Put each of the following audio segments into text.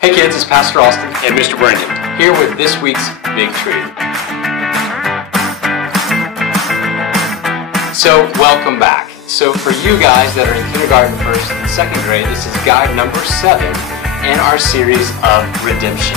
Hey kids, it's Pastor Austin and Mr. Brandon here with this week's Big Truth. So welcome back. So for you guys that are in kindergarten, first and second grade, this is guide number 7 in our series of redemption.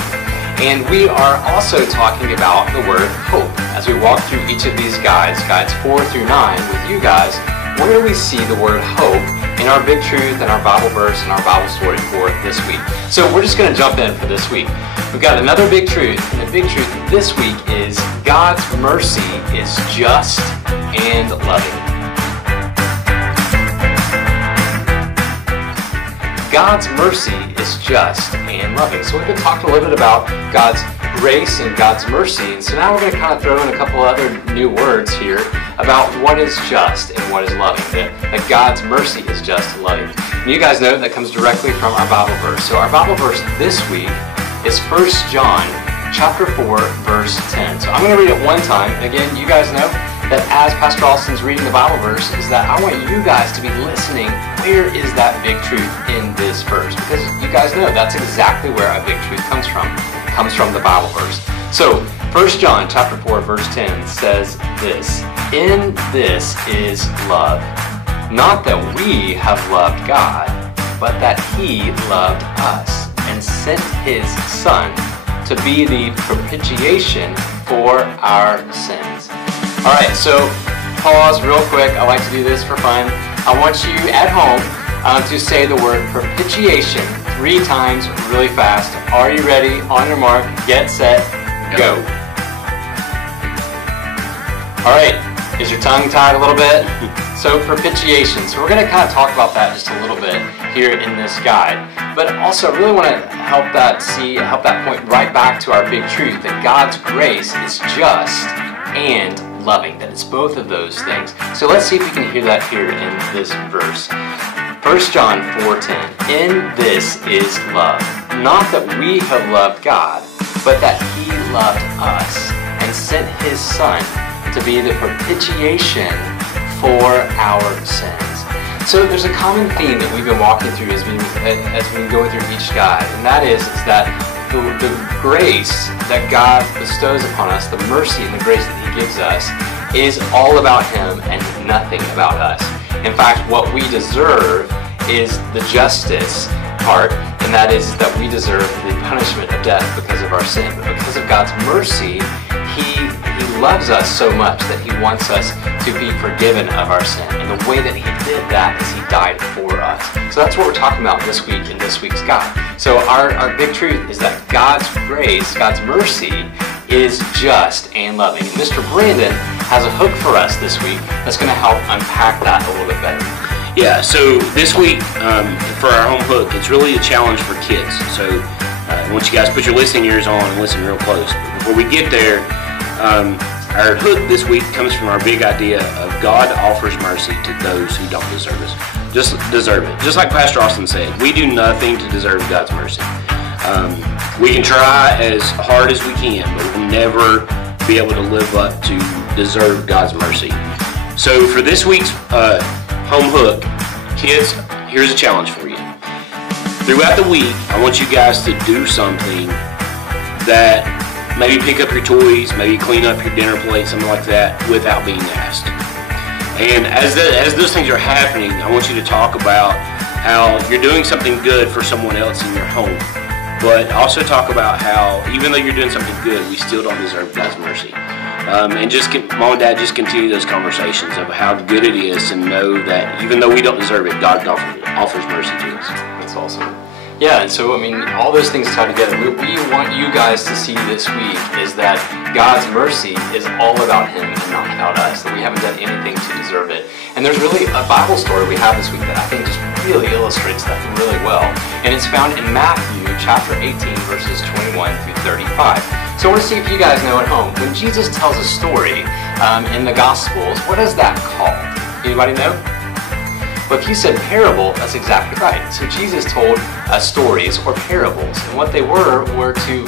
And we are also talking about the word hope. As we walk through each of these guides 4 through 9 with you guys, where we see the word hope in our big truth and our Bible verse and our Bible story for this week. So we're just going to jump in for this week. We've got another big truth, and the big truth this week is God's mercy is just and loving. God's mercy is just and loving. So we've been talking a little bit about God's grace and God's mercy, and so now we're going to kind of throw in a couple other new words here about what is just and what is loving. That God's mercy is just and loving. And you guys know that comes directly from our Bible verse. So our Bible verse this week is 1 John chapter 4, verse 10. So I'm going to read it one time. And again, you guys know that as Pastor Austin's reading the Bible verse, is that I want you guys to be listening. Where is that big truth in this verse? Because you guys know that's exactly where our big truth comes from. It comes from the Bible verse. So 1 John chapter 4, verse 10 says this: "In this is love, not that we have loved God, but that He loved us and sent His Son to be the propitiation for our sins." All right, so pause real quick. I like to do this for fun. I want you at home to say the word propitiation 3 times really fast. Are you ready? On your mark, get set, go. All right, is your tongue tied a little bit? So propitiation. So we're going to kind of talk about that just a little bit here in this guide. But also I really want to help that point right back to our big truth, that God's grace is just and loving, that it's both of those things. So let's see if we can hear that here in this verse. 1 John 4:10. "In this is love, not that we have loved God, but that He loved us and sent His Son to be the propitiation for our sins." So there's a common theme that we've been walking through as we go through each guide, and that is that the grace that God bestows upon us, the mercy and the grace that He gives us, is all about Him and nothing about us. In fact, what we deserve is the justice part, and that is that we deserve the punishment of death because of our sin. But because of God's mercy, He loves us so much that He wants us to be forgiven of our sin. And the way that He did that is He died for us. So that's what we're talking about this week in this week's guide. So our big truth is that God's grace, God's mercy, is just and loving. And Mr. Brandon has a hook for us this week that's going to help unpack that a little bit better. Yeah, so this week for our home hook, it's really a challenge for kids. So I want you guys to put your listening ears on and listen real close. But before we get there, our hook this week comes from our big idea of God offers mercy to those who don't deserve it. Just like Pastor Austin said, we do nothing to deserve God's mercy. We can try as hard as we can, but we'll never be able to live up to deserve God's mercy. So for this week's home hook, kids, here's a challenge for you. Throughout the week, I want you guys to do something that maybe pick up your toys, maybe clean up your dinner plate, something like that, without being asked. And as those things are happening, I want you to talk about how you're doing something good for someone else in your home. But also talk about how, even though you're doing something good, we still don't deserve God's mercy. And Mom and Dad, just continue those conversations of how good it is to know that even though we don't deserve it, God offers mercy to us. That's awesome. Yeah, and so, I mean, all those things tie together. What we want you guys to see this week is that God's mercy is all about Him and not about us, that we haven't done anything to deserve it. And there's really a Bible story we have this week that I think just really illustrates that really well. And it's found in Matthew chapter 18, verses 21 through 35. So I want to see if you guys know at home, when Jesus tells a story in the Gospels, what is that called? Anybody know? Well, if you said parable, that's exactly right. So Jesus told stories or parables, and what they were to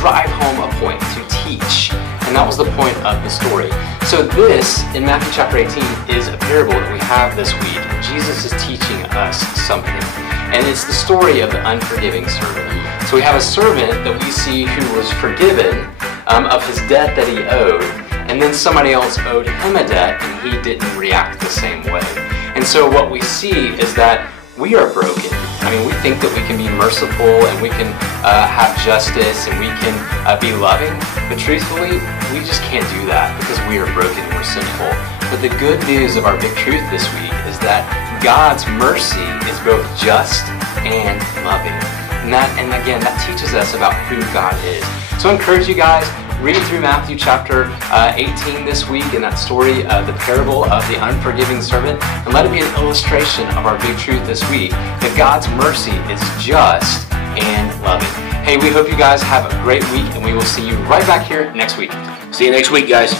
drive home a point, to teach. And that was the point of the story. So this, in Matthew chapter 18, is a parable that we have this week. Jesus is teaching us something. And it's the story of the unforgiving servant. So we have a servant that we see who was forgiven of his debt that he owed, and then somebody else owed him a debt and he didn't react the same way. And so what we see is that we are broken. I mean, we think that we can be merciful and we can have justice and we can be loving, but truthfully, we just can't do that because we are broken and we're sinful. But the good news of our big truth this week is that God's mercy is both just and loving. And again, that teaches us about who God is. So I encourage you guys, read through Matthew chapter 18 this week in that story, the parable of the unforgiving servant, and let it be an illustration of our big truth this week, that God's mercy is just and loving. Hey, we hope you guys have a great week, and we will see you right back here next week. See you next week, guys.